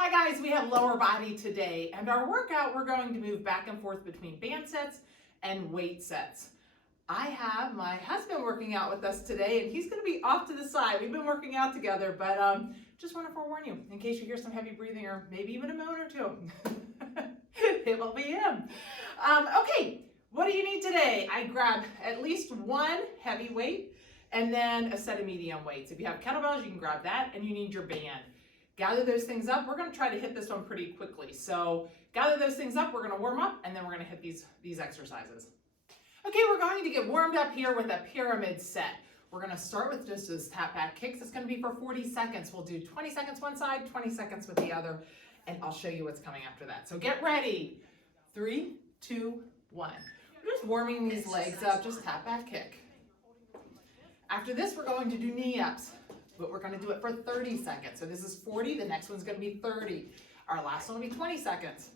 Hi guys, we have lower body today, and our workout we're going to move back and forth between band sets and weight sets. I have my husband working out with us today, and he's going to be off to the side. We've been working out together, but just want to forewarn you in case you hear some heavy breathing or maybe even a moan or two. It will be him. Okay, what do you need today? I grab at least one heavy weight and then a set of medium weights. If you have kettlebells, you can grab that, and you need your band. Gather those things up. We're going to try to hit this one pretty quickly. So gather those things up. We're going to warm up, and then we're going to hit these exercises. Okay, we're going to get warmed up here with a pyramid set. We're going to start with just those tap back kicks. It's going to be for 40 seconds. We'll do 20 seconds one side, 20 seconds with the other, and I'll show you what's coming after that. So get ready. 3, 2, 1. We're just warming these legs up, just tap back kick. After this, we're going to do knee ups. But we're going to do it for 30 seconds. So this is 40, the next one's going to be 30. Our last one will be 20 seconds.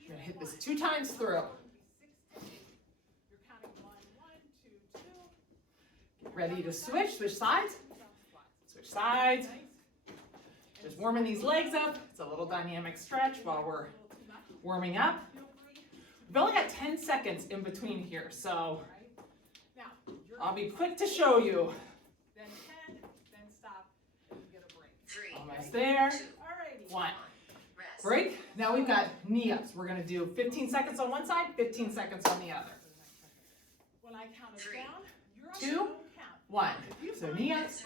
We're going to hit this 2 times through. Get ready to switch sides. Switch sides. Just warming these legs up. It's a little dynamic stretch while we're warming up. We've only got 10 seconds in between here, so I'll be quick to show you. Almost there. 1. Break. Now we've got knee ups. We're going to do 15 seconds on one side, 15 seconds on the other. When I count us down, 2, 1. So knee ups.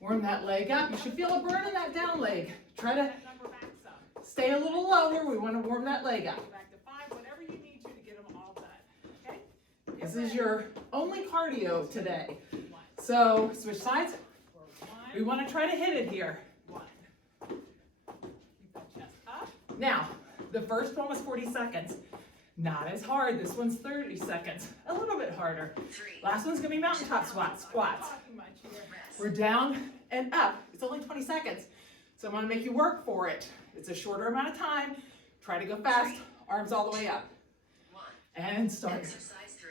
Warm that leg up. You should feel a burn in that down leg. Try to stay a little lower. We want to warm that leg up. This is your only cardio today. So switch sides. We want to try to hit it here. 1. Keep that chest up. Now, the first one was 40 seconds. Not as hard. This one's 30 seconds. A little bit harder. 3. Last one's going to be mountaintop squats. We're down and up. It's only 20 seconds. So I'm going to make you work for it. It's a shorter amount of time. Try to go fast. Arms all the way up. 1. And start. Exercise 3.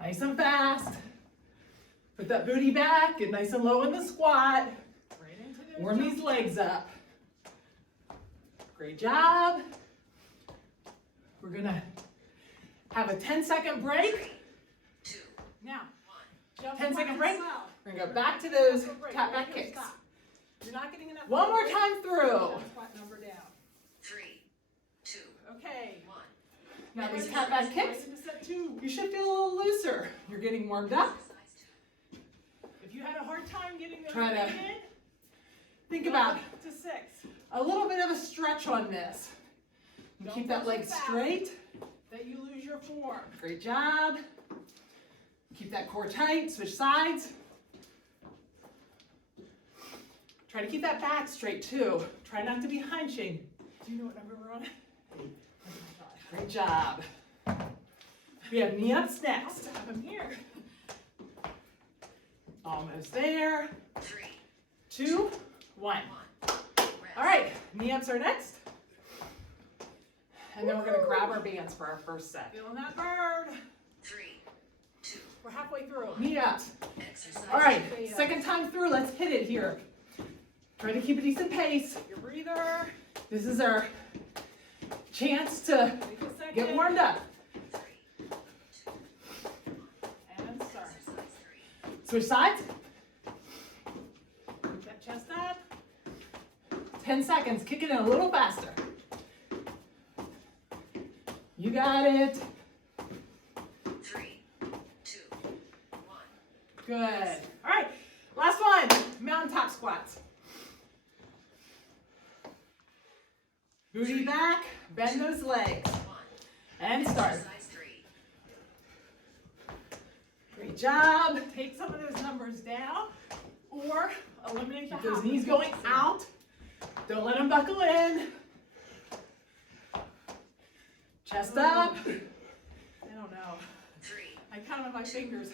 Nice and fast. Put that booty back, get nice and low in the squat. Warm these legs up. Great job. We're gonna have a 10-second break. 3, 2, Now, 1. 10-second break. We're gonna go back to those tap back kicks. You're not getting enough. One more time through. Squat number down. 3, 2, Okay. 1. Now these tap back kicks, you should feel a little looser. You're getting warmed up. If you had a hard time getting those Try to in, think about to 6. a little bit of a stretch on this. And keep that leg straight. That you lose your form. Great job. Keep that core tight. Switch sides. Try to keep that back straight too. Try not to be hunching. Do you know what number we're on? Great job. We have knee ups next. Have them here. Almost there. 3, 2, 1. 1. All right, knee ups are next. And then we're going to grab our bands for our first set. Feeling that burn. 3, 2. We're halfway through. Knee ups. Exercise. All right, second time through. Let's hit it here. Try to keep a decent pace. Your breather. This is our chance to Take a second. get warmed up. 3, 2, And start. exercise 3. Switch sides. Keep that chest up. 10 seconds. Kick it in a little faster. You got it. 3, 2, 1. Good. All right. Last one. Mountaintop squats. Booty back. Bend those legs. 1. And start. Exercise 3. Great job. Take some of those numbers down or eliminate the Keep those half. knees going out. Don't let them buckle in. Chest up. I don't know. 3, I count on my fingers.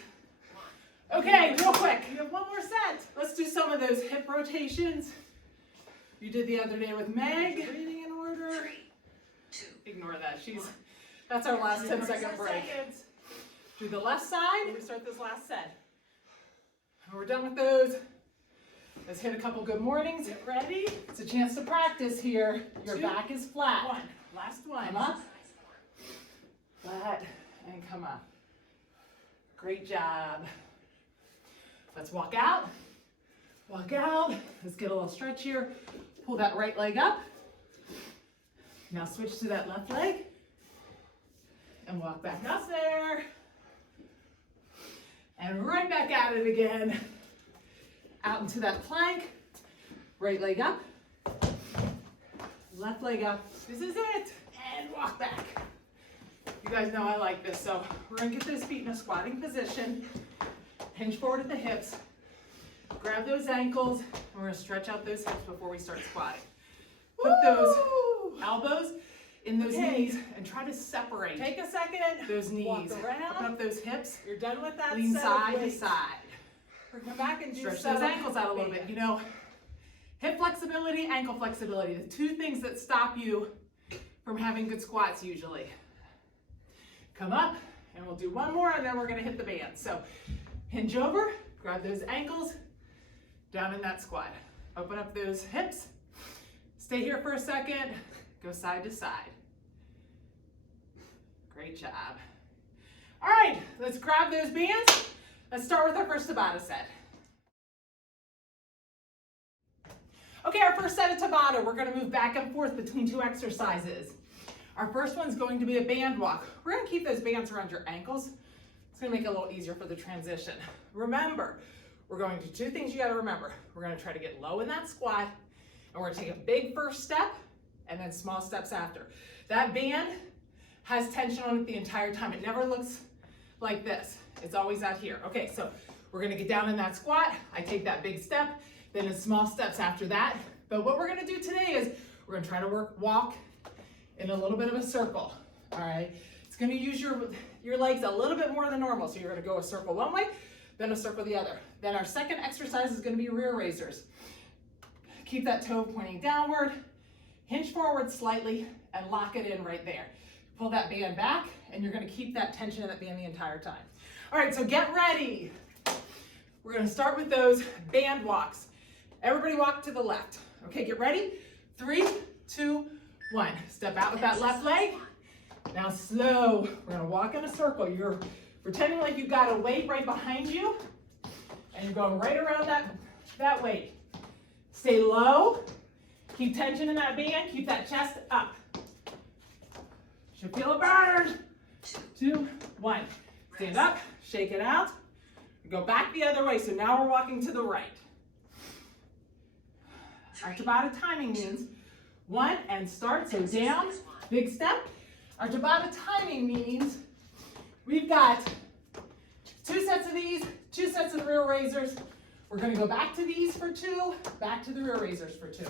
1. Okay, real quick. We have one more set. Let's do some of those hip rotations you did the other day with Meg. Breathing in order. 3, 2. Ignore that. That's our last 10-second break. Seconds. Do the left side. We start this last set. When we're done with those, Let's hit a couple good mornings. Get ready. It's a chance to practice here. Your 2, back is flat. 1. Last one. Come up. Flat and come up. Great job. Let's walk out. Walk out. Let's get a little stretch here. Pull that right leg up. Now switch to that left leg. And walk back up there. And right back at it again. Out into that plank. Right leg up. Left leg up. This is it. And walk back. You guys know I like this, so we're gonna get those feet in a squatting position. Hinge forward at the hips. Grab those ankles, and we're gonna stretch out those hips before we start squatting. Put those elbows in those knees and try to separate. Take a second. Those knees. Walk around. Open up those hips. You're done with that. Lean set side of to weights. side. We're going back and do Stretch set those of ankles out a little bit. band. You know, hip flexibility, ankle flexibility, the two things that stop you from having good squats usually. Come up, and we'll do one more, and then we're gonna hit the band. So hinge over, grab those ankles, down in that squat. Open up those hips. Stay here for a second. Go side to side. Great job. All right, let's grab those bands. Let's start with our first Tabata set. Okay, our first set of Tabata, we're gonna move back and forth between two exercises. Our first one's going to be a band walk. We're gonna keep those bands around your ankles. It's gonna make it a little easier for the transition. Remember, we're going to two things you gotta remember. We're gonna try to get low in that squat, and we're gonna take a big first step, and then small steps after. That band has tension on it the entire time. It never looks like this. It's always out here. Okay, so we're gonna get down in that squat. I take that big step, then in small steps after that. But what we're gonna do today is we're gonna try to walk in a little bit of a circle, all right? It's gonna use your legs a little bit more than normal. So you're gonna go a circle one way, then a circle the other. Then our second exercise is gonna be rear raisers. Keep that toe pointing downward, hinge forward slightly, and lock it in right there. Pull that band back, and you're gonna keep that tension in that band the entire time. All right, so get ready. We're gonna start with those band walks. Everybody walk to the left. Okay, get ready. 3, 2, 1. Step out with that left leg. Now slow. We're gonna walk in a circle. You're pretending like you've got a weight right behind you, and you're going right around that weight. Stay low. Keep tension in that band. Keep that chest up. Should feel a burn. 2, 1. Stand up. Shake it out. Go back the other way. So now we're walking to the right. Our Tabata timing means 1 and start, so down, big step. Our Tabata timing means we've got 2 sets of these, 2 sets of rear raisers. We're gonna go back to these for 2, back to the rear raisers for 2.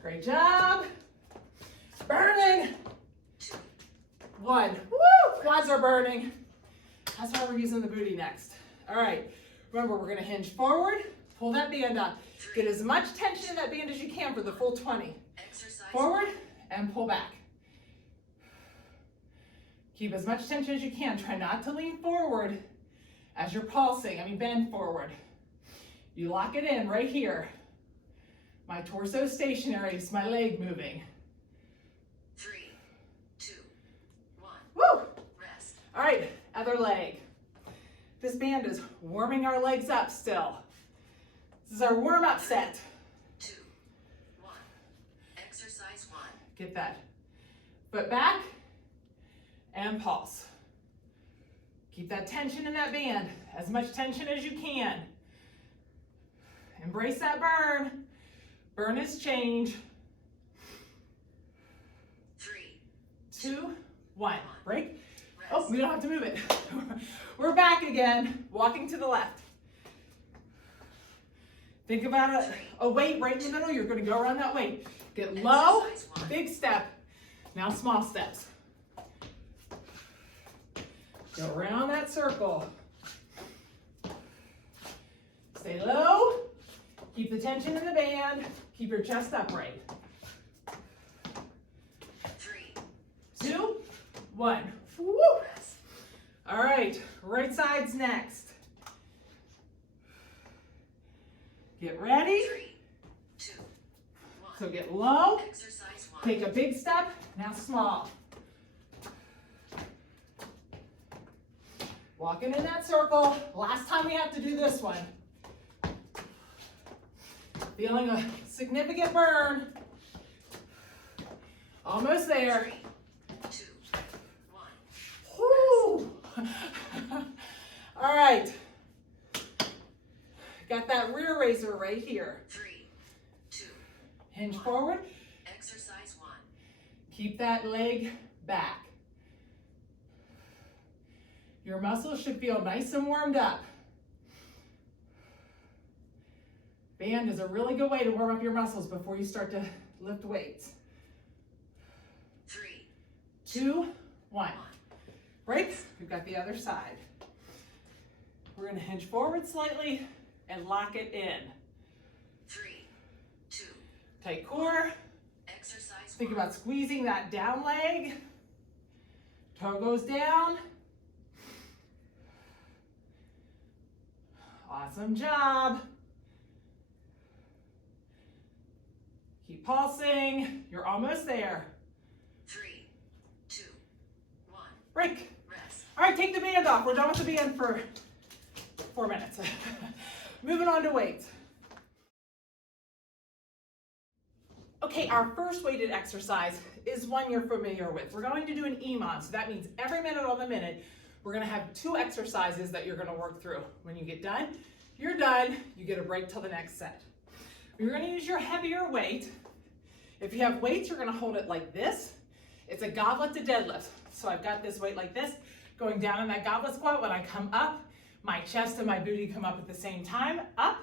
Great job. Burning. 1. Woo! Quads are burning. That's why we're using the booty next. All right, remember we're gonna hinge forward, pull that band up. Get as much tension in that band as you can for the full 20. Forward and pull back. Keep as much tension as you can. Try not to lean forward as you're pulsing. Bend forward. You lock it in right here. My torso stationary, it's my leg moving. 3, 2, 1. Woo! Rest. All right, other leg. This band is warming our legs up still. This is our warm-up set. 2, 1. Exercise 1. Get that foot back and pulse. Keep that tension in that band, as much tension as you can. Embrace that burn. Burn is change. 3, 2, 1. Break. rest. Oh, we don't have to move it. We're back again, walking to the left. Think about a weight right in the middle. You're going to go around that weight. Get low, Exercise 1. big step. Now small steps. Go around that circle. Stay low. Keep the tension in the band. Keep your chest upright. 3, 2, 1. Woo! rest. All right, right side's next. Get ready. 3, 2, 1. So get low, Exercise 1. take a big step, now small. Walking in that circle. Last time we have to do this one. Feeling a significant burn. Almost there. 3, 2, 1. Whoo! All right. Got that rear raiser right here. 3, 2. Hinge forward. Exercise 1. Keep that leg back. Your muscles should feel nice and warmed up. Band is a really good way to warm up your muscles before you start to lift weights. 3, 2, 1. 1. Break. We've got the other side. We're going to hinge forward slightly and lock it in. 3, 2. Tight core. Exercise Think 1. about squeezing that down leg. Toe goes down. Awesome job. Keep pulsing. You're almost there. 3, 2, 1. Break. Rest. All right, take the band off. We're done with the band for 4 minutes. Moving on to weights. Okay, our first weighted exercise is one you're familiar with. We're going to do an EMOM, so that means every minute on the minute, we're gonna have 2 exercises that you're gonna work through. When you get done, you're done. You get a break till the next set. You're gonna use your heavier weight. If you have weights, you're gonna hold it like this. It's a goblet to deadlift. So I've got this weight like this, going down in that goblet squat. When I come up, my chest and my booty come up at the same time, up.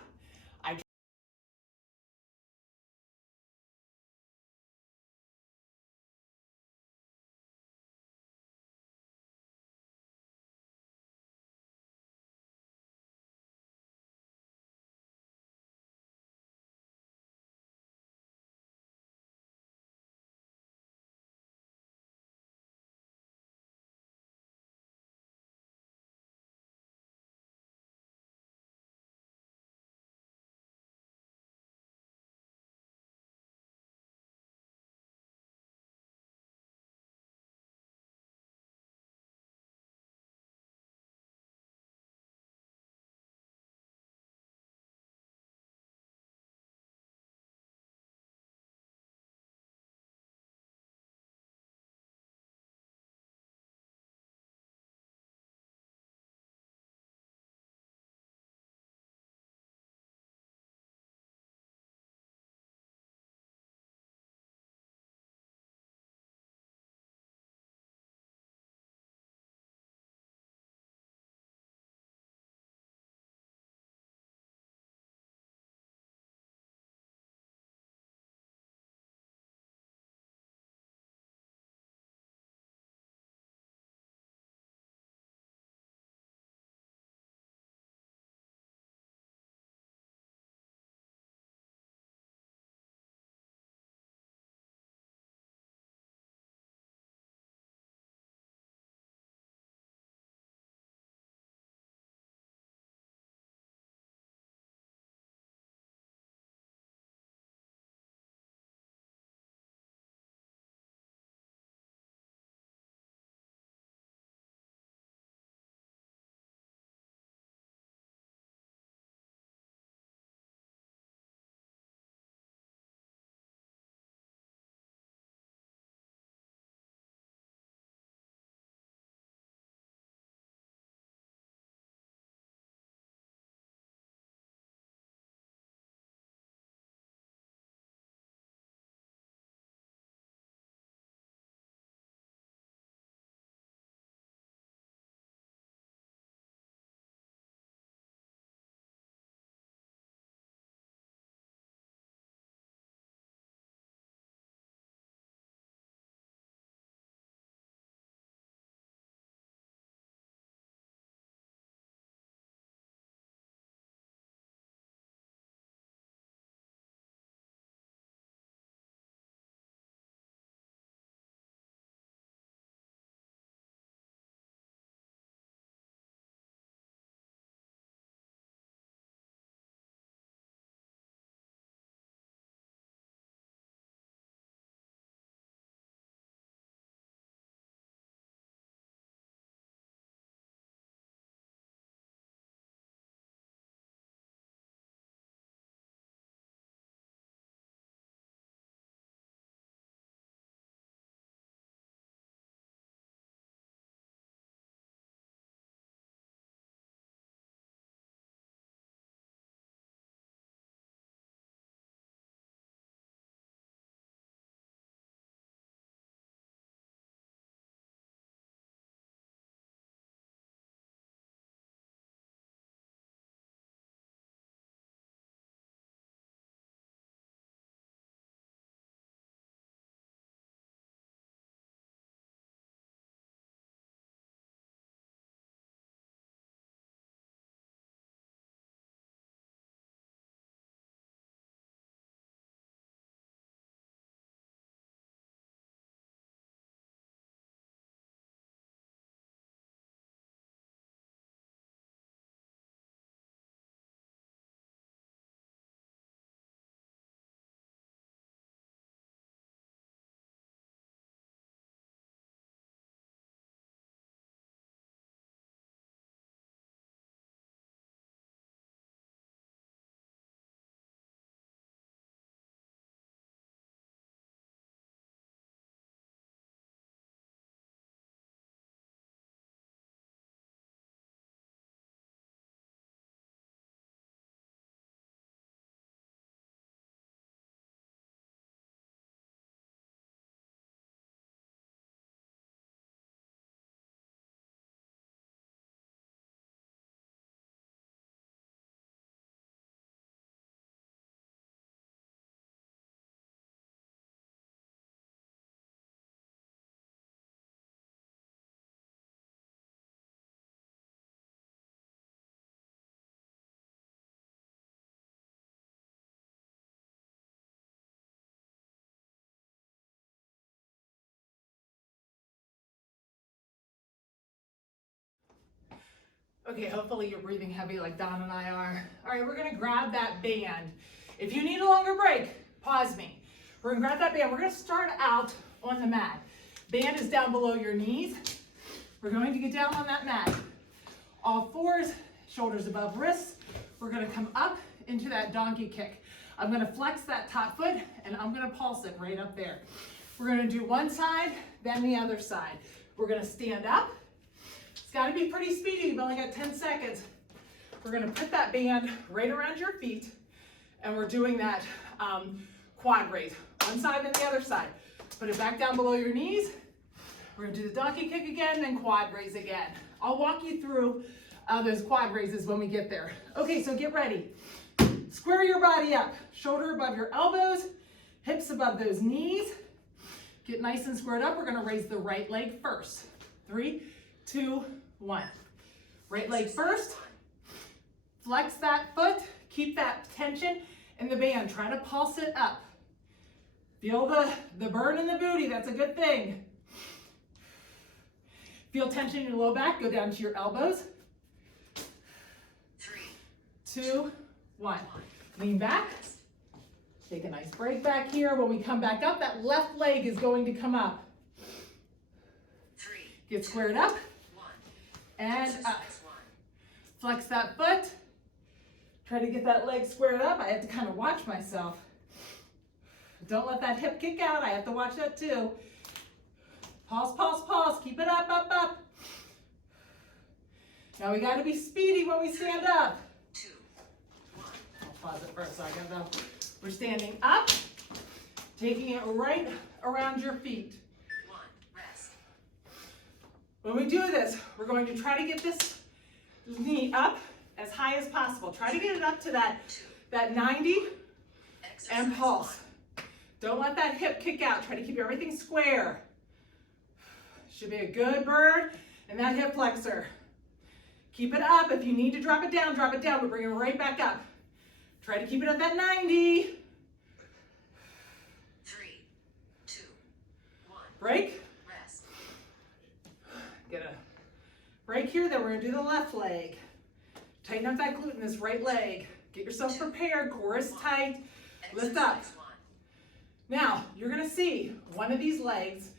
Okay, hopefully you're breathing heavy like Don and I are. All right, we're gonna grab that band. If you need a longer break, pause me. We're gonna grab that band. We're gonna start out on the mat. Band is down below your knees. We're going to get down on that mat. All fours, shoulders above wrists. We're gonna come up into that donkey kick. I'm gonna flex that top foot and I'm gonna pulse it right up there. We're gonna do one side, then the other side. We're gonna stand up. It's gotta be pretty speedy, you've only got 10 seconds. We're gonna put that band right around your feet and we're doing that quad raise. One side, then the other side. Put it back down below your knees. We're gonna do the donkey kick again, then quad raise again. I'll walk you through those quad raises when we get there. Okay, so get ready. Square your body up. Shoulder above your elbows, hips above those knees. Get nice and squared up. We're gonna raise the right leg first. 3, 2, 1. Right leg first. Flex that foot. Keep that tension in the band. Try to pulse it up. Feel the burn in the booty. That's a good thing. Feel tension in your low back. Go down to your elbows. 3, 2, 1. Lean back. Take a nice break back here. When we come back up, that left leg is going to come up. 3, Get squared up 1. and up. Exercise 1. Flex that foot. Try to get that leg squared up. I have to kind of watch myself. Don't let that hip kick out. I have to watch that too. Pulse, pulse, pulse. Keep it up, up, up. Now we got to be speedy when we stand up. 2, 1. I'll pause it for a second though. We're standing up, taking it right around your feet. 1. Rest. When we do this, we're going to try to get this knee up as high as possible. Try to get it up to that 90 Exercise and pulse. Don't let that hip kick out. Try to keep everything square. Should be a good burn in that hip flexor. Keep it up. If you need to drop it down, drop it down. We're bringing it right back up. Try to keep it at that 90. 3, 2, 1. Break. Rest. Get a break here, then we're gonna do the left leg. Tighten up that glute in this right leg. Get yourself prepared, core is tight. Lift up. Exercise 1. Now, you're gonna see one of these legs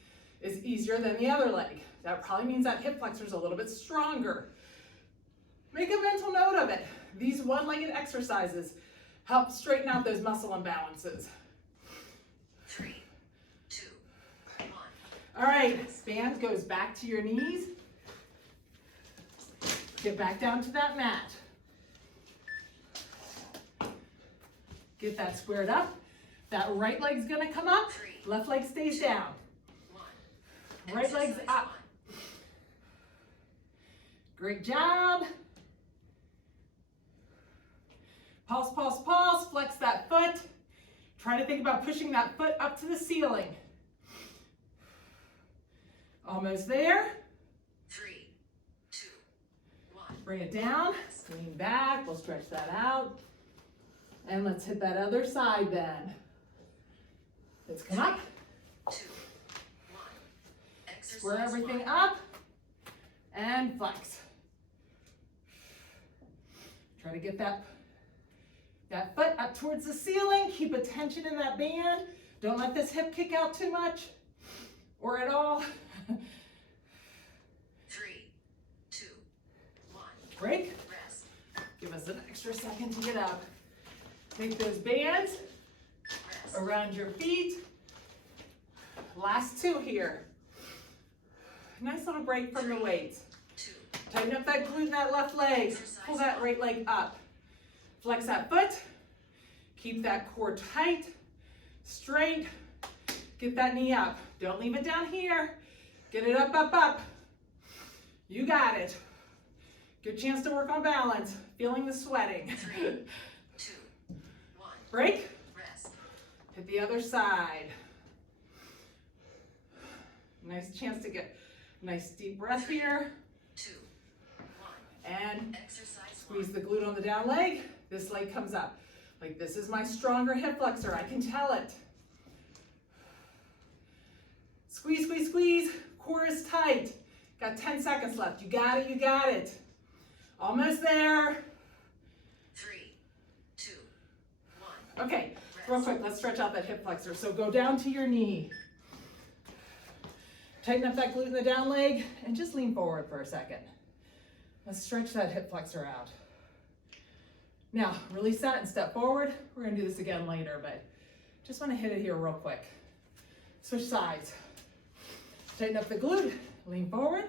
is easier than the other leg. That probably means that hip flexor is a little bit stronger. Make a mental note of it. These one-legged exercises help straighten out those muscle imbalances. 3, 2, 1. All right, band goes back to your knees. Get back down to that mat. Get that squared up. That right leg's gonna come up. Left leg stays down. 1. Right leg's Exercise up. 1. Great job. Pulse, pulse, pulse. Flex that foot. Try to think about pushing that foot up to the ceiling. Almost there. 3, 2, 1. Bring it down. Lean back. We'll stretch that out. And let's hit that other side then. Let's come up. 2, 1. Exercise Square everything 1. up. And flex. Try to get that foot up towards the ceiling. Keep a tension in that band. Don't let this hip kick out too much or at all. 3, 2, 1. Break. Rest. Give us an extra second to get up. Take those bands Rest. around your feet. Last 2 here. Nice little break from the weights. 2. Tighten up that glute in that left leg. Pull that right leg up. Flex that foot. Keep that core tight, straight. Get that knee up. Don't leave it down here. Get it up, up, up. You got it. Good chance to work on balance. Feeling the sweating. 3, 2, 1. Break. Rest. Hit the other side. Nice chance to get nice deep breath here. 2, 1. And Exercise 1. squeeze the glute on the down leg. This leg comes up. Like this is my stronger hip flexor. I can tell it. Squeeze, squeeze, squeeze. Core is tight. Got 10 seconds left. You got it, you got it. Almost there. 3, 2, 1. Okay, real quick, let's stretch out that hip flexor. So go down to your knee. Tighten up that glute in the down leg and just lean forward for a second. Let's stretch that hip flexor out. Now, release that and step forward. We're gonna do this again later, but just wanna hit it here real quick. Switch sides. Tighten up the glute, lean forward.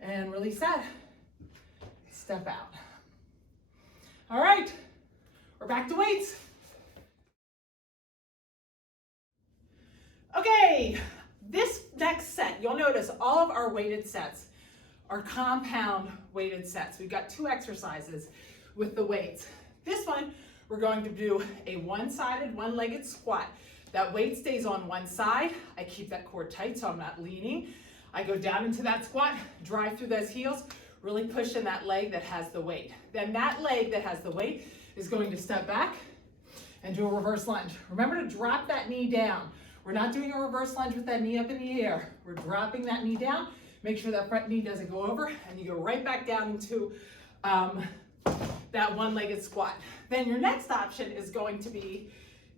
And release that. Step out. All right, we're back to weights. Okay, this next set, you'll notice all of our weighted sets are compound weighted sets. We've got 2 exercises with the weights. This one, we're going to do a one-sided, one-legged squat. That weight stays on one side. I keep that core tight so I'm not leaning. I go down into that squat, drive through those heels, really push in that leg that has the weight. Then that leg that has the weight is going to step back and do a reverse lunge. Remember to drop that knee down. We're not doing a reverse lunge with that knee up in the air. We're dropping that knee down. Make sure that front knee doesn't go over, and you go right back down into that one-legged squat. Then your next option is going to be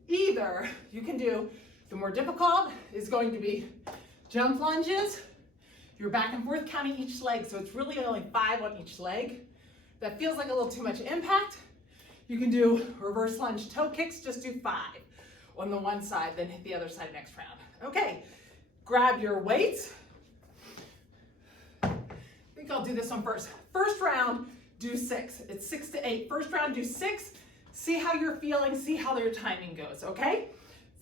either, you can do, the more difficult is going to be jump lunges. You're back and forth counting each leg, so it's really only 5 on each leg. That feels like a little too much impact. You can do reverse lunge toe kicks, just do 5 on the one side, then hit the other side next round. Okay, grab your weights. I think I'll do this one first. First round, do 6. It's 6 to 8. First round, do 6. See how you're feeling, see how your timing goes, okay?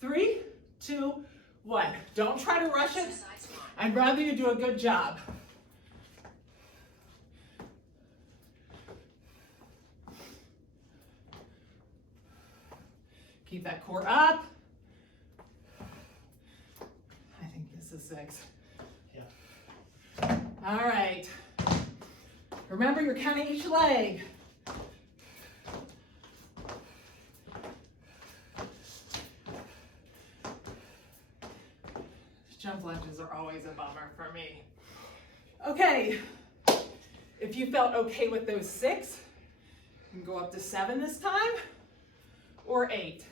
3, 2, 1. Don't try to rush it. I'd rather you do a good job. Keep that core up. I think this is 6. Yeah. All right. Remember, you're counting each leg. Jump lunges are always a bummer for me. Okay, if you felt okay with those 6, you can go up to 7 this time, or 8.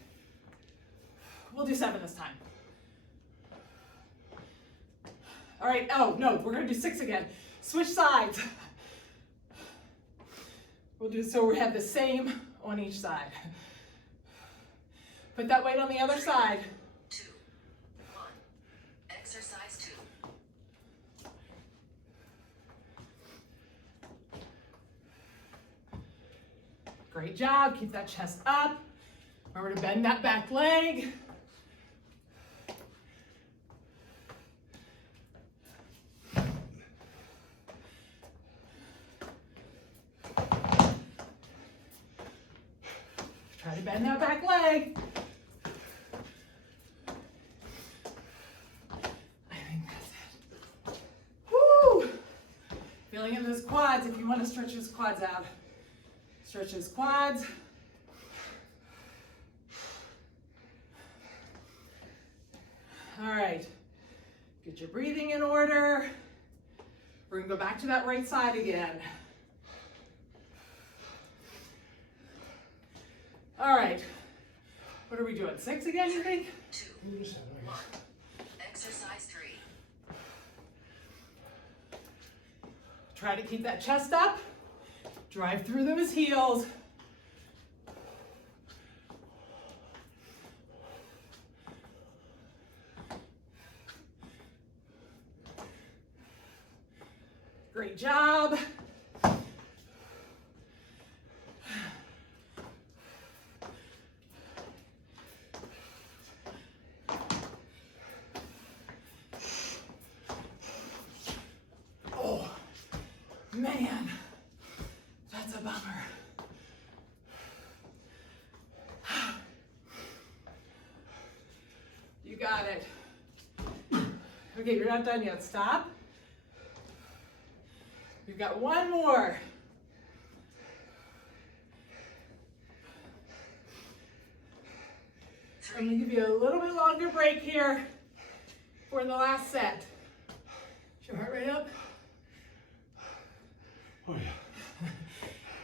We'll do 7 this time. All right, oh no, we're gonna do 6 again. Switch sides. We'll do so we have the same on each side. Put that weight on the other side. 2, 1. Exercise 2. Great job, keep that chest up. Remember to bend that back leg. Try to bend that back leg. I think that's it. Woo! Feeling in those quads. If you want to stretch those quads out, stretch those quads. All right, get your breathing in order. We're gonna go back to that right side again. All right, what are we doing? 6 again, you think? 2, 1. Exercise 3. Try to keep that chest up. Drive through those heels. Great job. Oh, man, that's a bummer. You got it. Okay, you're not done yet. Stop. You've got one more. I'm gonna give you a little bit longer break here for the last set. Get your heart rate up. Oh yeah.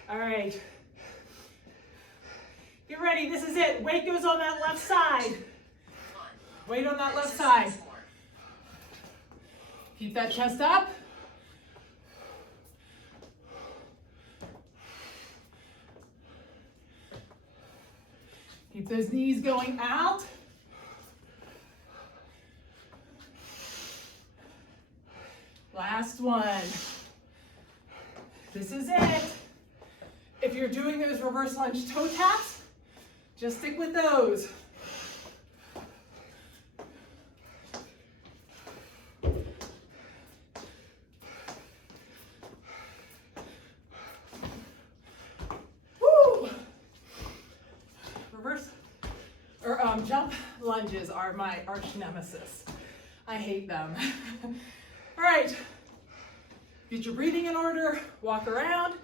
All right. Get ready, this is it. Weight goes on that left side. Weight on that left side. Exercise 4. Keep that chest up. Keep those knees going out. Last one. This is it. If you're doing those reverse lunge toe taps, just stick with those. Woo! Reverse or jump lunges are my arch nemesis. I hate them. All right, get your breathing in order, walk around,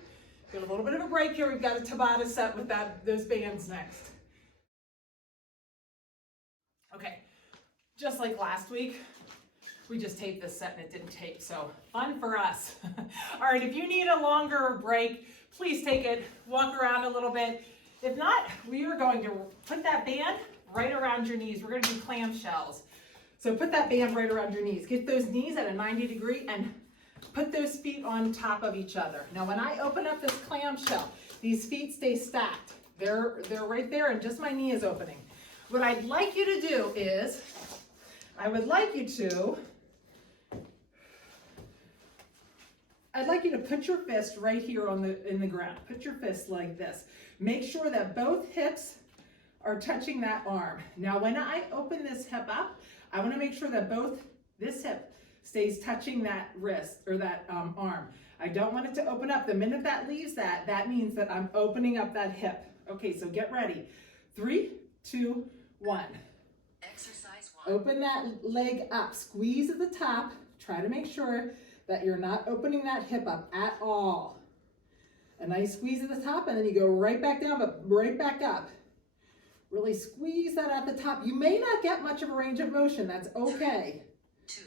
get a little bit of a break here. We've got a Tabata set with those bands next. Okay, just like last week, we just taped this set and it didn't tape, so fun for us. All right, if you need a longer break, please take it, walk around a little bit. If not, we are going to put that band right around your knees. We're gonna do clamshells. So put that band right around your knees. Get those knees at a 90 degree and put those feet on top of each other. Now when I open up this clamshell, these feet stay stacked. They're right there and just my knee is opening. What I'd like you to do is, I'd like you to put your fist right here in the ground. Put your fist like this. Make sure that both hips are touching that arm. Now when I open this hip up, I want to make sure that this hip stays touching that wrist or that arm. I don't want it to open up. The minute that leaves that means that I'm opening up that hip. Okay, so get ready. 3, 2, 1. Exercise 1. Open that leg up, squeeze at the top. Try to make sure that you're not opening that hip up at all. A nice squeeze at the top and then you go right back down, but right back up. Really squeeze that at the top. You may not get much of a range of motion. That's okay. 2,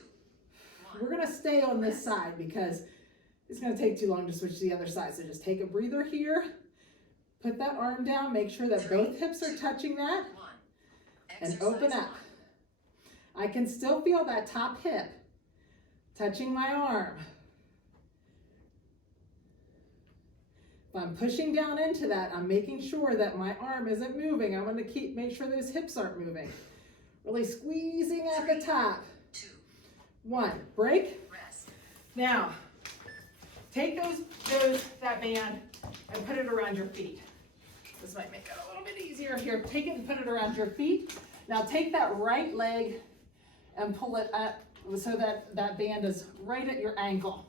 1. We're gonna stay on this side because it's gonna take too long to switch to the other side. So just take a breather here. Put that arm down. Make sure that both hips are touching that. 1. And Exercise open up. 1. I can still feel that top hip touching my arm. If I'm pushing down into that, I'm making sure that my arm isn't moving. I want to make sure those hips aren't moving. Really squeezing at the top. 2. 1, break. Rest. Now, take that band and put it around your feet. This might make it a little bit easier here. Take it and put it around your feet. Now take that right leg and pull it up so that that band is right at your ankle.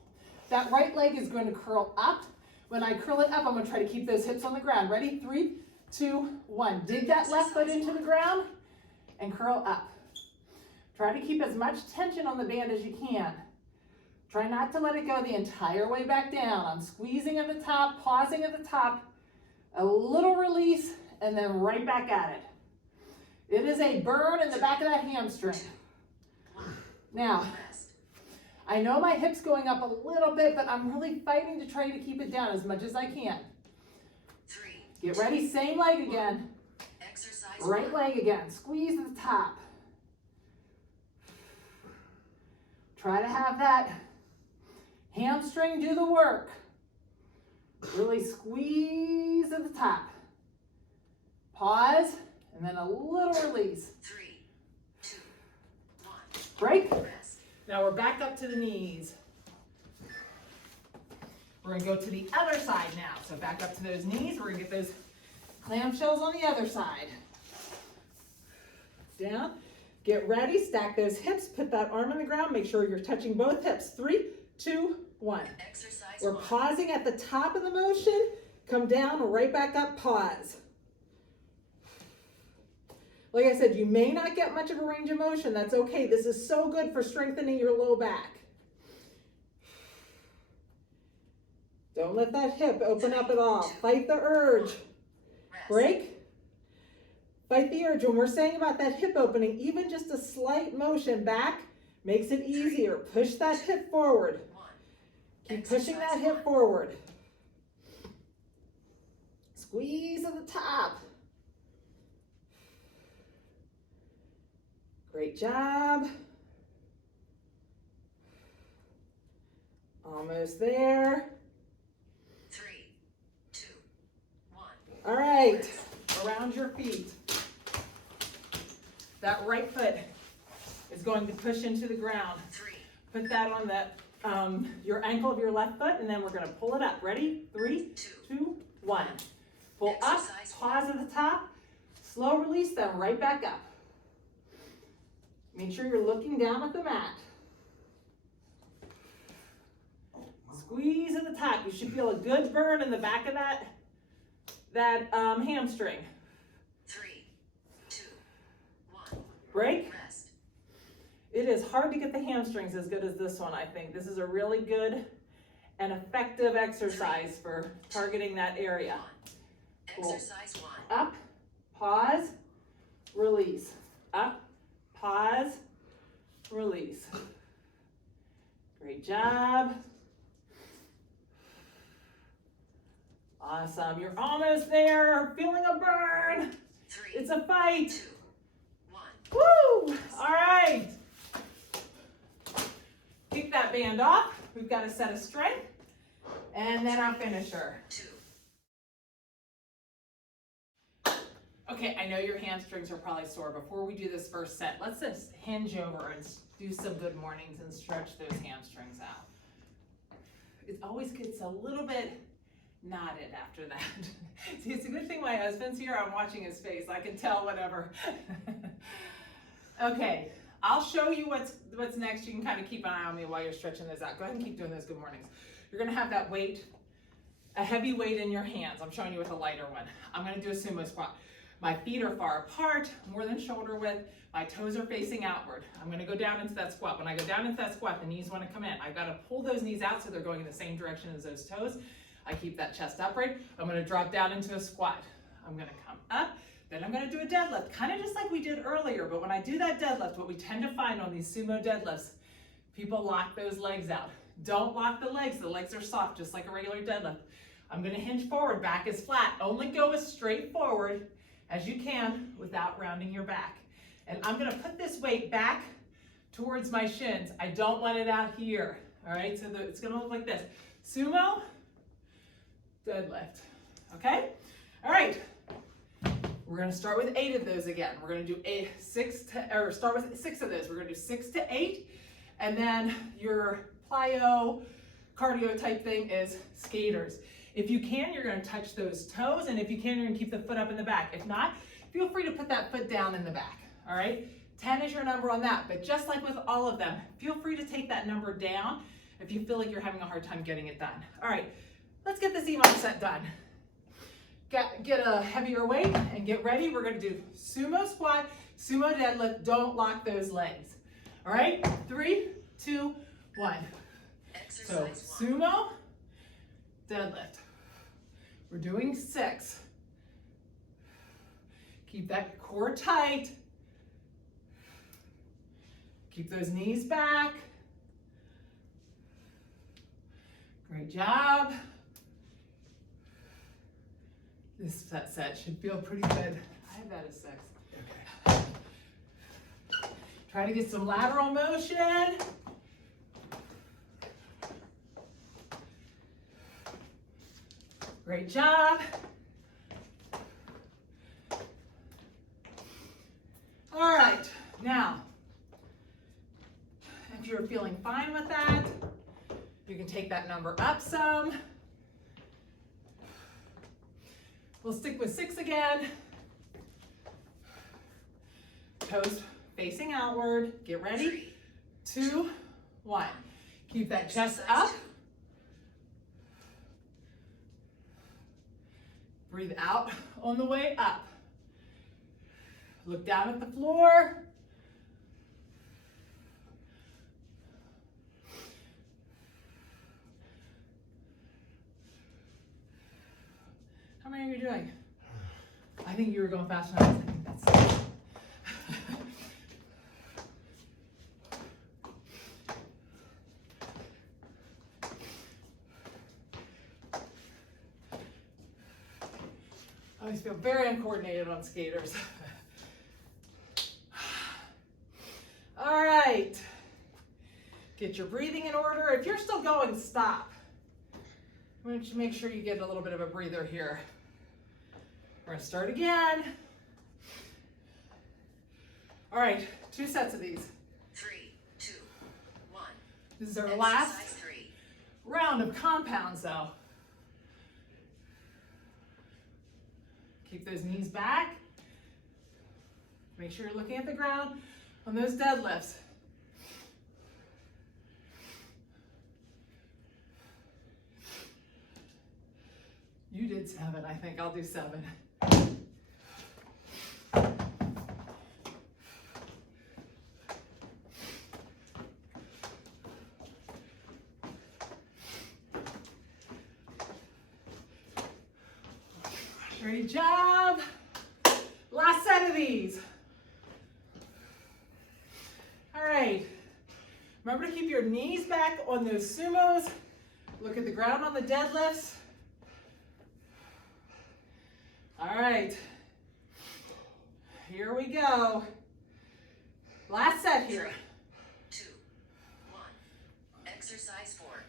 That right leg is going to curl up. When I curl it up, I'm going to try to keep those hips on the ground. Ready? 3, 2, 1. Dig that left foot into the ground and curl up. Try to keep as much tension on the band as you can. Try not to let it go the entire way back down. I'm squeezing at the top, pausing at the top, a little release, and then right back at it. It is a burn in the back of that hamstring. Now, I know my hip's going up a little bit, but I'm really fighting to try to keep it down as much as I can. 3. Get ready, same leg again. Exercise Right 1. leg again, squeeze at the top. Try to have that hamstring do the work. Really squeeze at the top. Pause, and then a little release. 3, 2, 1. Break. Rest. Now we're back up to the knees. We're gonna go to the other side now. So back up to those knees. We're gonna get those clamshells on the other side. Down. Get ready, stack those hips, put that arm on the ground, make sure you're touching both hips. 3, 2, 1. Exercise We're 1. pausing at the top of the motion, come down, right back up, pause. Like I said, you may not get much of a range of motion, that's okay. This is so good for strengthening your low back. Don't let that hip open up at all. Fight the urge. Rest. Break. Fight the urge. When we're saying about that hip opening, even just a slight motion back makes it easier. Push that hip forward. 1. Keep pushing that Exercise hip 1. forward. Squeeze at the top. Great job. Almost there. 3, 2, 1. All right, around your feet. That right foot is going to push into the ground. 3, Put that on the your ankle of your left foot, and then we're gonna pull it up. Ready? 3, 2, 1. Pull up, pause at the top, slow release, then right back up. Make sure you're looking down at the mat. Squeeze at the top. You should feel a good burn in the back of that hamstring. 3, 2, 1. Break. Rest. It is hard to get the hamstrings as good as this one, I think. This is a really good and effective exercise for targeting that area. 1. Cool. Exercise 1. Up, pause, release. Up, pause, release. Great job. Awesome. You're almost there. Feeling a burn. 3, It's a fight. 2, 1. Woo! All right. Kick that band off. We've got a set of strength. And then our finisher. 2. Okay, I know your hamstrings are probably sore. Before we do this first set, let's just hinge over and do some good mornings and stretch those hamstrings out. It always gets a little bit knotted after that. See, it's a good thing my husband's here. I'm watching his face. I can tell whatever. Okay, I'll show you what's next. You can kind of keep an eye on me while you're stretching those out. Go ahead and keep doing those good mornings. You're gonna have that weight, a heavy weight in your hands. I'm showing you with a lighter one. I'm gonna do a sumo squat. My feet are far apart, more than shoulder width. My toes are facing outward. I'm gonna go down into that squat. When I go down into that squat, the knees wanna come in. I've gotta pull those knees out so they're going in the same direction as those toes. I keep that chest upright. I'm gonna drop down into a squat. I'm gonna come up, then I'm gonna do a deadlift, kind of just like we did earlier, but when I do that deadlift, what we tend to find on these sumo deadlifts, people lock those legs out. Don't lock the legs are soft, just like a regular deadlift. I'm gonna hinge forward, back is flat. Only go as straight forward as you can without rounding your back. And I'm gonna put this weight back towards my shins. I don't want it out here, all right? So it's gonna look like this. Sumo, deadlift, okay? All right, we're gonna start with 8 of those again. We're gonna do start with 6 of those. We're gonna do 6 to 8, and then your plyo cardio type thing is skaters. If you can, you're gonna touch those toes, and if you can, you're gonna keep the foot up in the back. If not, feel free to put that foot down in the back, all right? 10 is your number on that, but just like with all of them, feel free to take that number down if you feel like you're having a hard time getting it done. All right, let's get this EMOM set done. Get a heavier weight and get ready. We're gonna do sumo squat, sumo deadlift. Don't lock those legs, all right? 3, 2, 1. So Exercise 1. sumo, deadlift. We're doing 6. Keep that core tight. Keep those knees back. Great job. This set should feel pretty good. I have that as 6. Okay. Try to get some lateral motion. Great job. All right, now, if you're feeling fine with that, you can take that number up some. We'll stick with 6 again. Toes facing outward. Get ready. 2, 1. Keep that chest up. Breathe out on the way up. Look down at the floor. How many are you doing? I think you were going faster than I was thinking. That's I always feel very uncoordinated on skaters. All right. Get your breathing in order. If you're still going, stop. Why don't you make sure you get a little bit of a breather here. We're gonna start again. All right, 2 sets of these. 3, 2, 1. This is our last Exercise 3. round of compounds though. Keep those knees back. Make sure you're looking at the ground on those deadlifts. You did 7, I think I'll do 7. Great job. Last set of these. All right. Remember to keep your knees back on those sumos. Look at the ground on the deadlifts. All right. Here we go. Last set here. 3, 2, 1. Exercise 4.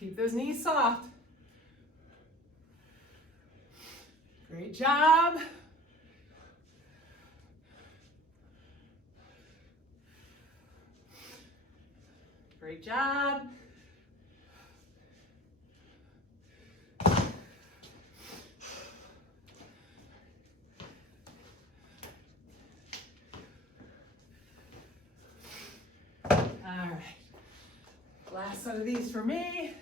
Keep those knees soft. Great job. Great job. All right. Last set of these for me.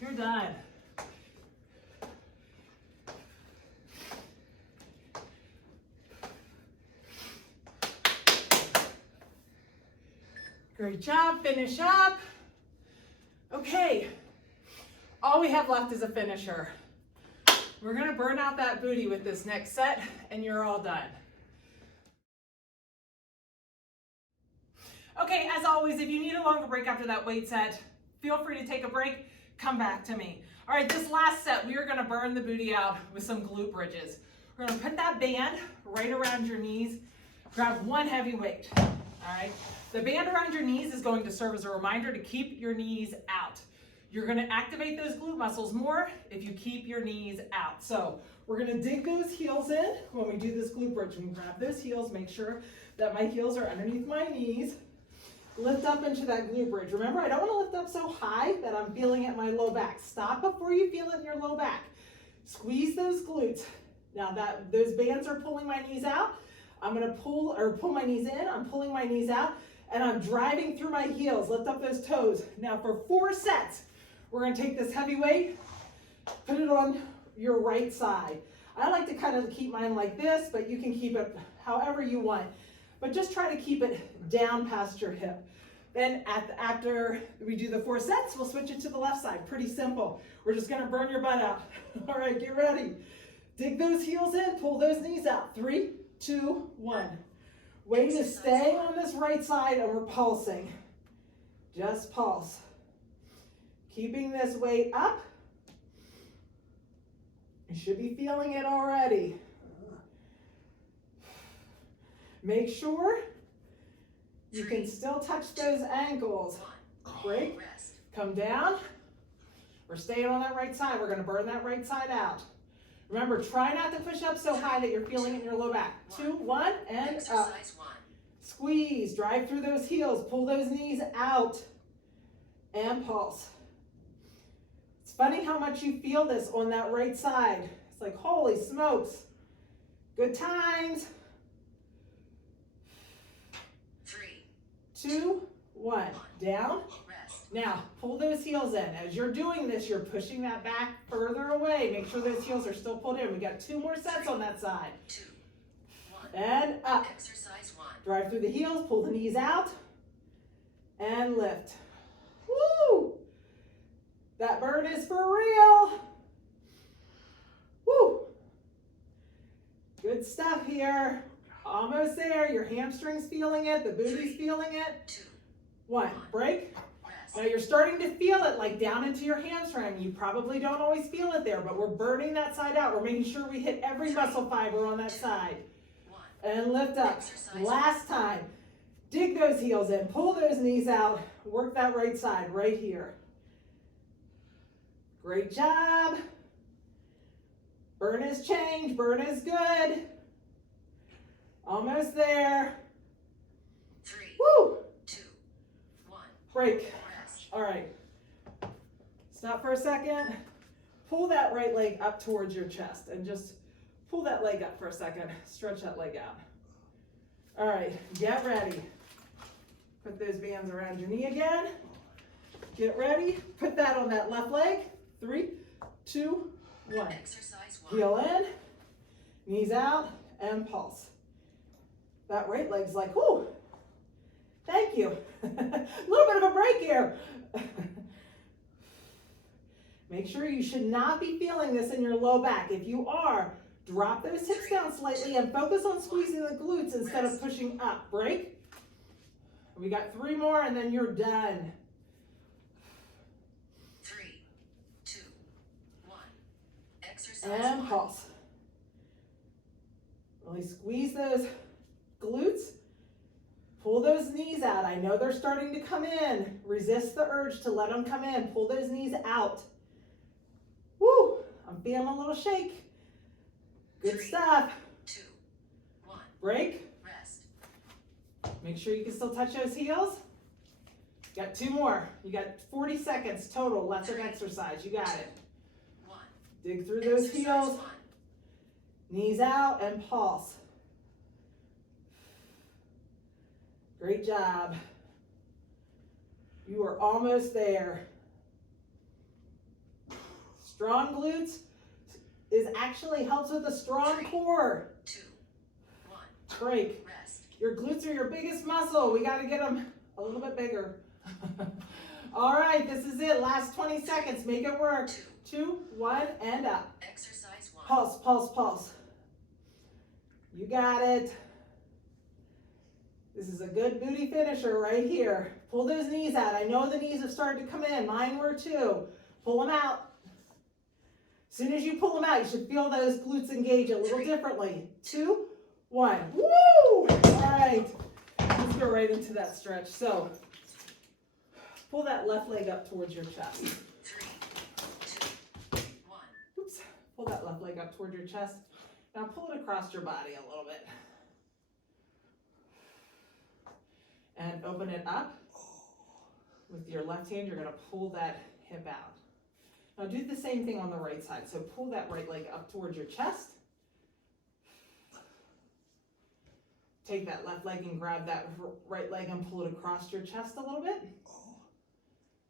You're done. Great job, finish up. Okay, all we have left is a finisher. We're gonna burn out that booty with this next set and you're all done. Okay, as always, if you need a longer break after that weight set, feel free to take a break, come back to me. All right, this last set, we are gonna burn the booty out with some glute bridges. We're gonna put that band right around your knees, grab one heavy weight, all right? The band around your knees is going to serve as a reminder to keep your knees out. You're gonna activate those glute muscles more if you keep your knees out. So we're gonna dig those heels in when we do this glute bridge. We grab those heels, make sure that my heels are underneath my knees. Lift up into that glute bridge. Remember, I don't wanna lift up so high that I'm feeling it in my low back. Stop before you feel it in your low back. Squeeze those glutes. Now that those bands are pulling my knees out, I'm gonna pull my knees in, I'm pulling my knees out, and I'm driving through my heels. Lift up those toes. Now for 4 sets, we're gonna take this heavy weight, put it on your right side. I like to kind of keep mine like this, but you can keep it however you want. But just try to keep it down past your hip. Then after we do the 4 sets, we'll switch it to the left side. Pretty simple. We're just gonna burn your butt out. All right, get ready. Dig those heels in, pull those knees out. 3, 2, 1. Weight is staying on this right side and we're pulsing. Just pulse. Keeping this weight up. You should be feeling it already. Make sure you can still touch those ankles. Break, come down. We're staying on that right side. We're gonna burn that right side out. Remember, try not to push up so high that you're feeling it in your low back. 2, 1, and up. Squeeze, drive through those heels, pull those knees out, and pulse. It's funny how much you feel this on that right side. It's like, holy smokes. Good times. 3, 2, 1, down. Now, pull those heels in. As you're doing this, you're pushing that back further away. Make sure those heels are still pulled in. We got 2 more sets on that side. 2, 1. And up. Exercise 1. Drive through the heels, pull the knees out, and lift. Woo! That burn is for real. Woo! Good stuff here. Almost there. Your hamstring's feeling it. The booty's feeling it. 2, 1. Break. rest. Now you're starting to feel it like down into your hamstring. You probably don't always feel it there, but we're burning that side out. We're making sure we hit every muscle fiber on that side. 1. And lift up. Exercise. Last time. Dig those heels in. Pull those knees out. Work that right side right here. Great job. Burn is change. Burn is good. Almost there. 3, Woo! 2, 1. Break. Rest. All right. Stop for a second. Pull that right leg up towards your chest and just pull that leg up for a second. Stretch that leg out. All right, get ready. Put those bands around your knee again. Get ready. Put that on that left leg. 3, 2, 1. Exercise 1. Heel in, knees out, and pulse. That right leg's like, whoo, thank you. A little bit of a break here. Make sure you should not be feeling this in your low back. If you are, drop those hips down slightly and focus on squeezing the glutes instead of pushing up. Break. We got 3 more and then you're done. 3, 2, 1. Exercise And 1. pulse. Really squeeze those glutes. Pull those knees out. I know they're starting to come in. Resist the urge to let them come in. Pull those knees out. Woo! I'm feeling a little shake. Good 3, stuff. 2, 1. Break. Rest. Make sure you can still touch those heels. Got 2 more. You got 40 seconds total left of exercise. You got it. 1. Dig through those Exercise heels. 1. Knees out and pulse. Great job. You are almost there. Strong glutes actually helps with a strong 3, core. 2, 1. Break. Rest. Your glutes are your biggest muscle. We got to get them a little bit bigger. All right, this is it. Last 20 seconds. Make it work. 2, 1, and up. Exercise 1. Pulse, pulse, pulse. You got it. This is a good booty finisher right here. Pull those knees out. I know the knees have started to come in. Mine were too. Pull them out. As soon as you pull them out, you should feel those glutes engage a little differently. 2, 1. Woo! All right. Let's go right into that stretch. So, pull that left leg up towards your chest. 3, 2, 1. Oops. Pull that left leg up toward your chest. Now pull it across your body a little bit. And open it up. With your left hand, you're going to pull that hip out. Now do the same thing on the right side. So pull that right leg up towards your chest. Take that left leg and grab that right leg and pull it across your chest a little bit.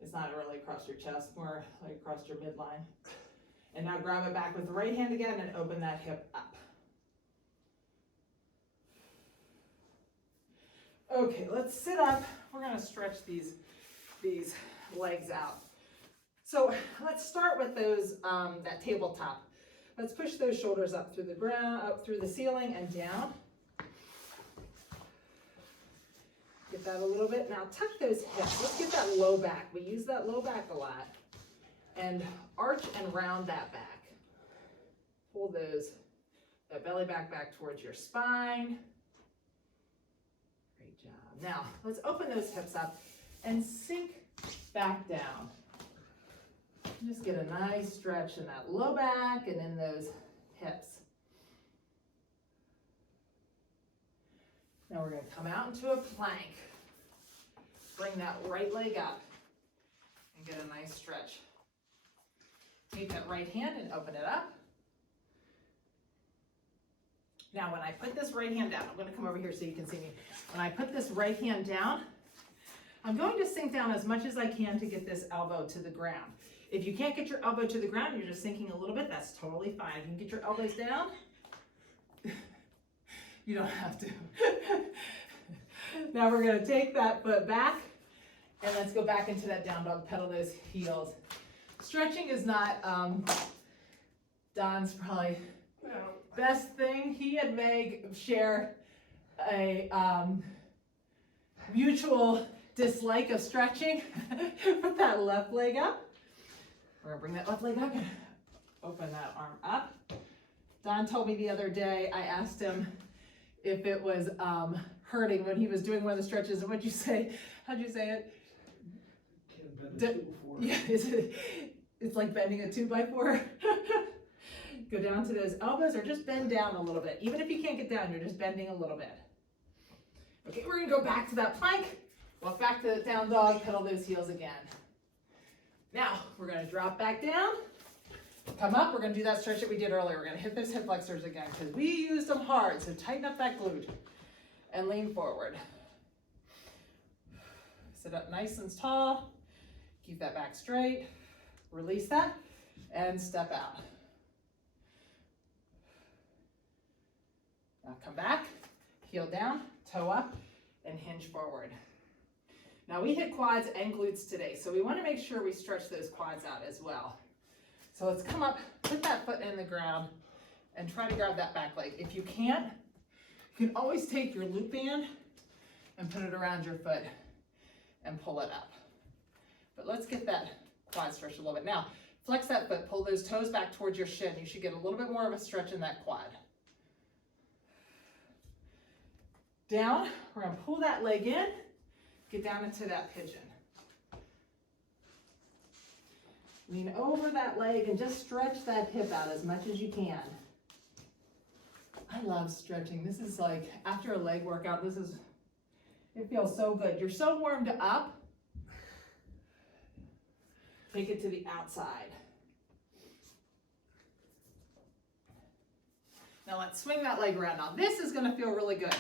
It's not really across your chest, more like across your midline. And now grab it back with the right hand again and open that hip up. Okay, let's sit up. We're going to stretch these legs out. So let's start with those that tabletop. Let's push those shoulders up through the ground, up through the ceiling and down. Get that a little bit. Now tuck those hips. Let's get that low back. We use that low back a lot. And arch and round that back. Pull that belly back towards your spine. Great job. Now, let's open those hips up and sink back down. Just get a nice stretch in that low back and in those hips. Now we're going to come out into a plank. Bring that right leg up and get a nice stretch. Take that right hand and open it up. Now when I put this right hand down, I'm going to come over here so you can see me. When I put this right hand down, I'm going to sink down as much as I can to get this elbow to the ground. If you can't get your elbow to the ground, you're just sinking a little bit, that's totally fine. If you can get your elbows down, you don't have to. Now we're going to take that foot back and let's go back into that down dog, pedal those heels. Stretching is not Don's probably best thing. He and Meg share a mutual dislike of stretching, put that left leg up. We're gonna bring that left leg up and open that arm up. Don told me the other day, I asked him if it was hurting when he was doing one of the stretches, and what'd you say? How'd you say it? Can't bend a 2x4. Yeah, it's like bending a 2x4. Go down to those elbows or just bend down a little bit. Even if you can't get down, you're just bending a little bit. Okay, we're gonna go back to that plank. Walk back to the down dog, pedal those heels again. Now, we're gonna drop back down, come up, we're gonna do that stretch that we did earlier. We're gonna hit those hip flexors again because we used them hard, so tighten up that glute and lean forward. Sit up nice and tall, keep that back straight, release that, and step out. Now come back, heel down, toe up, and hinge forward. Now we hit quads and glutes today, so we want to make sure we stretch those quads out as well. So let's come up, put that foot in the ground, and try to grab that back leg. If you can't, you can always take your loop band and put it around your foot and pull it up. But let's get that quad stretched a little bit. Now, flex that foot, pull those toes back towards your shin. You should get a little bit more of a stretch in that quad. Down, we're gonna pull that leg in, get down into that pigeon. Lean over that leg and just stretch that hip out as much as you can. I love stretching. This is like, after a leg workout, it feels so good. You're so warmed up. Take it to the outside. Now let's swing that leg around. Now this is gonna feel really good.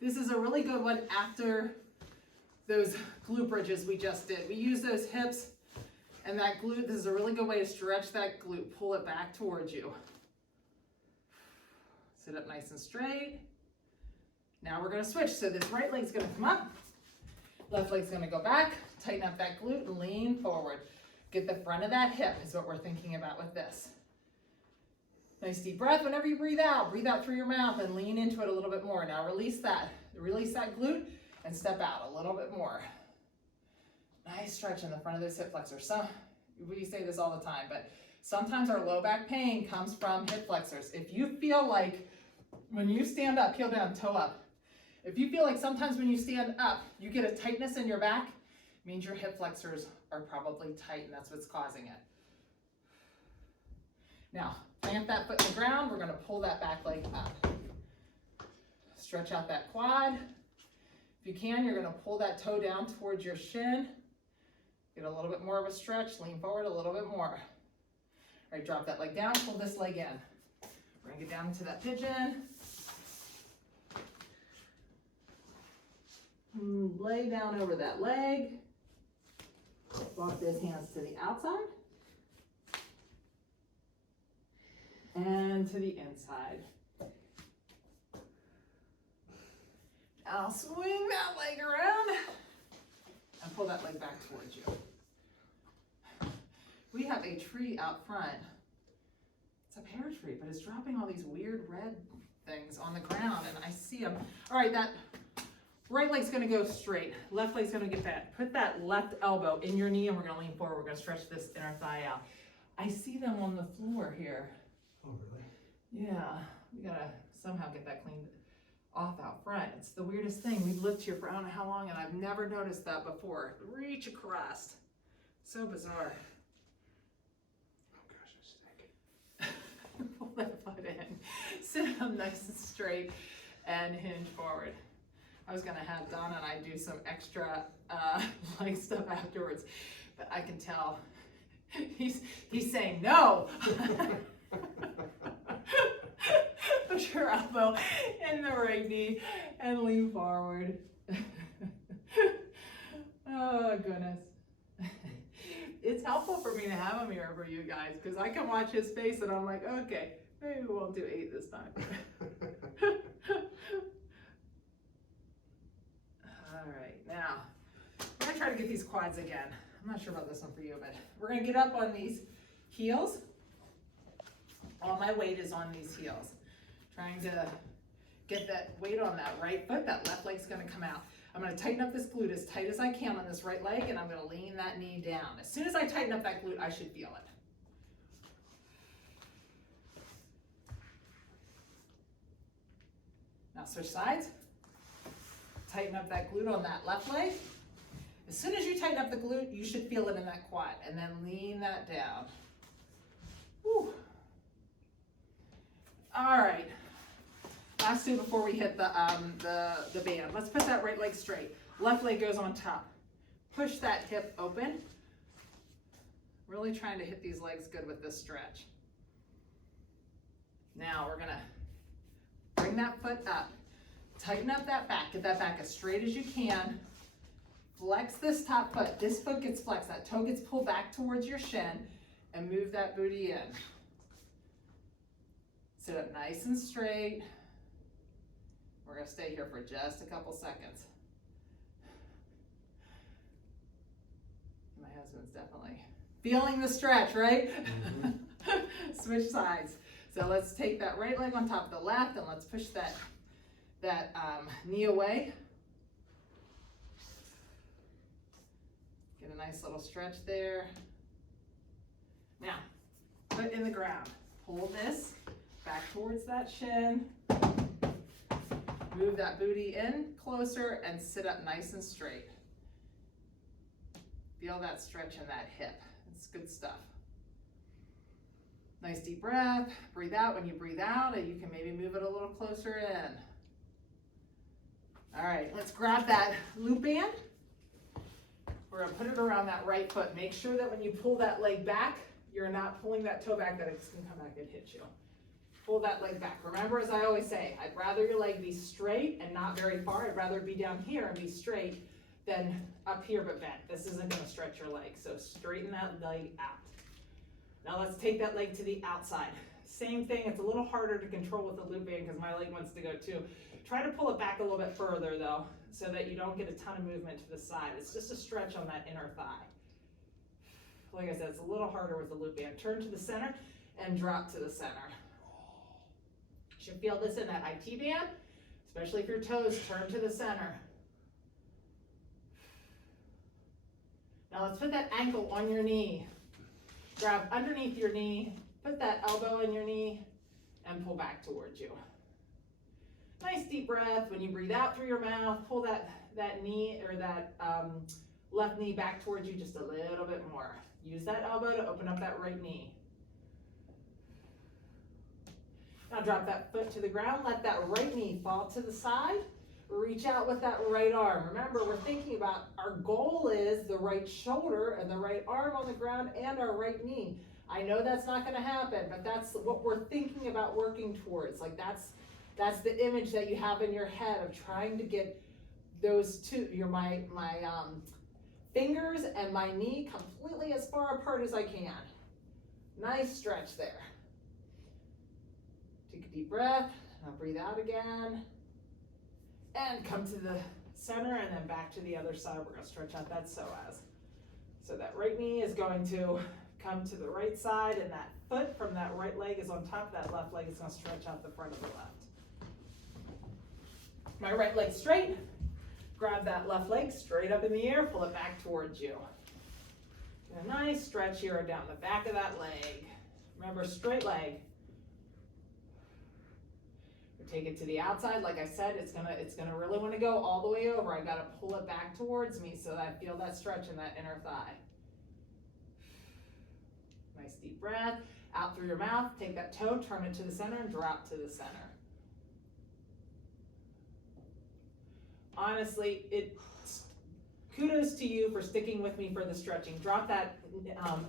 This is a really good one after those glute bridges we just did. We use those hips and that glute. This is a really good way to stretch that glute. Pull it back towards you. Sit up nice and straight. Now we're gonna switch. So this right leg's gonna come up. Left leg's gonna go back. Tighten up that glute and lean forward. Get the front of that hip is what we're thinking about with this. Nice deep breath. Whenever you breathe out through your mouth and lean into it a little bit more. Now release that glute and step out a little bit more. Nice stretch in the front of those hip flexors. We say this all the time, but sometimes our low back pain comes from hip flexors. If you feel like when you stand up, heel down, toe up. If you feel like sometimes when you stand up, you get a tightness in your back, it means your hip flexors are probably tight and that's what's causing it. Now, plant that foot in the ground. We're gonna pull that back leg up. Stretch out that quad. If you can, you're gonna pull that toe down towards your shin. Get a little bit more of a stretch, lean forward a little bit more. All right, drop that leg down, pull this leg in. We're gonna get down into that pigeon. Lay down over that leg. Walk those hands to the outside. And to the inside. I'll swing that leg around and pull that leg back towards you. We have a tree out front. It's a pear tree, but it's dropping all these weird red things on the ground and I see them. All right, that right leg's gonna go straight. Left leg's gonna get bent. Put that left elbow in your knee and we're gonna lean forward. We're gonna stretch this inner thigh out. I see them on the floor here. Oh, really? Yeah, we gotta somehow get that cleaned off out front. It's the weirdest thing. We've lived here for I don't know how long and I've never noticed that before. Reach across. So bizarre. Oh gosh, I stink. Pull that foot in. Sit up nice and straight and hinge forward. I was gonna have Donna and I do some extra leg stuff afterwards, but I can tell he's saying no. Put your elbow in the right knee and lean forward. Oh goodness. It's helpful for me to have him here for you guys because I can watch his face and I'm like, okay, maybe we won't do 8 this time. All right, now we're gonna try to get these quads again. I'm not sure about this one for you, but we're gonna get up on these heels. All my weight is on these heels. Trying to get that weight on that right foot. That left leg's gonna come out. I'm gonna tighten up this glute as tight as I can on this right leg, and I'm gonna lean that knee down. As soon as I tighten up that glute, I should feel it. Now switch sides. Tighten up that glute on that left leg. As soon as you tighten up the glute, you should feel it in that quad, and then lean that down. Whew. All right. Last two before we hit the band. Let's put that right leg straight. Left leg goes on top. Push that hip open. Really trying to hit these legs good with this stretch. Now we're gonna bring that foot up. Tighten up that back. Get that back as straight as you can. Flex this top foot. This foot gets flexed. That toe gets pulled back towards your shin, and move that booty in. Sit up nice and straight. We're gonna stay here for just a couple seconds. My husband's definitely feeling the stretch, right? Switch sides. So let's take that right leg on top of the left, and let's push that knee away. Get a nice little stretch there. Now, foot in the ground. Pull this back towards that shin. Move that booty in closer and sit up nice and straight. Feel that stretch in that hip. It's good stuff. Nice deep breath. Breathe out. When you breathe out, you can maybe move it a little closer in. All right, let's grab that loop band. We're gonna put it around that right foot. Make sure that when you pull that leg back, you're not pulling that toe back that it's gonna come back and hit you. Pull that leg back. Remember, as I always say, I'd rather your leg be straight and not very far. I'd rather it be down here and be straight than up here but bent. This isn't gonna stretch your leg, so straighten that leg out. Now let's take that leg to the outside. Same thing, it's a little harder to control with the loop band because my leg wants to go too. Try to pull it back a little bit further though, so that you don't get a ton of movement to the side. It's just a stretch on that inner thigh. Like I said, it's a little harder with the loop band. Turn to the center and drop to the center. You should feel this in that IT band, especially if your toes turn to the center. Now let's put that ankle on your knee. Grab underneath your knee, put that elbow in your knee, and pull back towards you. Nice deep breath. When you breathe out through your mouth, pull that knee or that left knee back towards you just a little bit more. Use that elbow to open up that right knee. Now drop that foot to the ground. Let that right knee fall to the side. Reach out with that right arm. Remember, we're thinking about our goal is the right shoulder and the right arm on the ground and our right knee. I know that's not going to happen, but that's what we're thinking about working towards. Like that's the image that you have in your head of trying to get those two, my fingers and my knee completely as far apart as I can. Nice stretch there. Take a deep breath. Now breathe out again. And come to the center and then back to the other side. We're going to stretch out that psoas. So that right knee is going to come to the right side, and that foot from that right leg is on top. That left leg is going to stretch out the front of the left. My right leg straight. Grab that left leg straight up in the air. Pull it back towards you. And a nice stretch here down the back of that leg. Remember, straight leg. Take it to the outside. Like I said, it's gonna really want to go all the way over. I gotta pull it back towards me so that I feel that stretch in that inner thigh. Nice deep breath. Out through your mouth. Take that toe, turn it to the center, and drop to the center. Honestly, kudos to you for sticking with me for the stretching. Drop that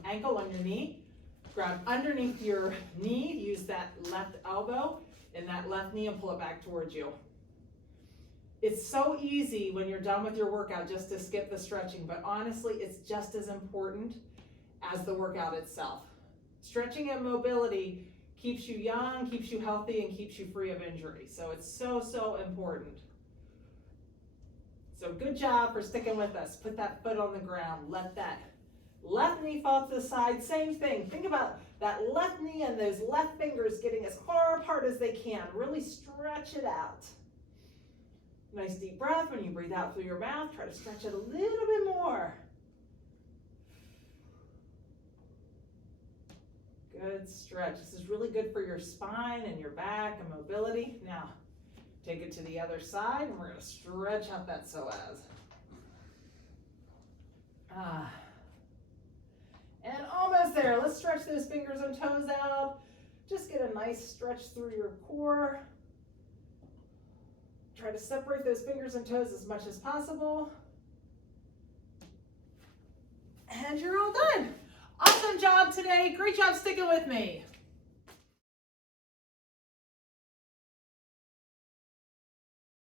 ankle on your knee. Grab underneath your knee. Use that left elbow in that left knee and pull it back towards you. It's so easy when you're done with your workout just to skip the stretching, but honestly, it's just as important as the workout itself. Stretching and mobility keeps you young, keeps you healthy, and keeps you free of injury. So it's so, so important. So good job for sticking with us. Put that foot on the ground. Let that left knee fall to the side. Same thing. Think about that left knee and those left fingers getting as far apart as they can. Really stretch it out. Nice deep breath. When you breathe out through your mouth, try to stretch it a little bit more. Good stretch. This is really good for your spine and your back and mobility. Now, take it to the other side and we're going to stretch out that psoas. And almost there. Let's stretch those fingers and toes out. Just get a nice stretch through your core. Try to separate those fingers and toes as much as possible. And you're all done. Awesome job today. Great job sticking with me.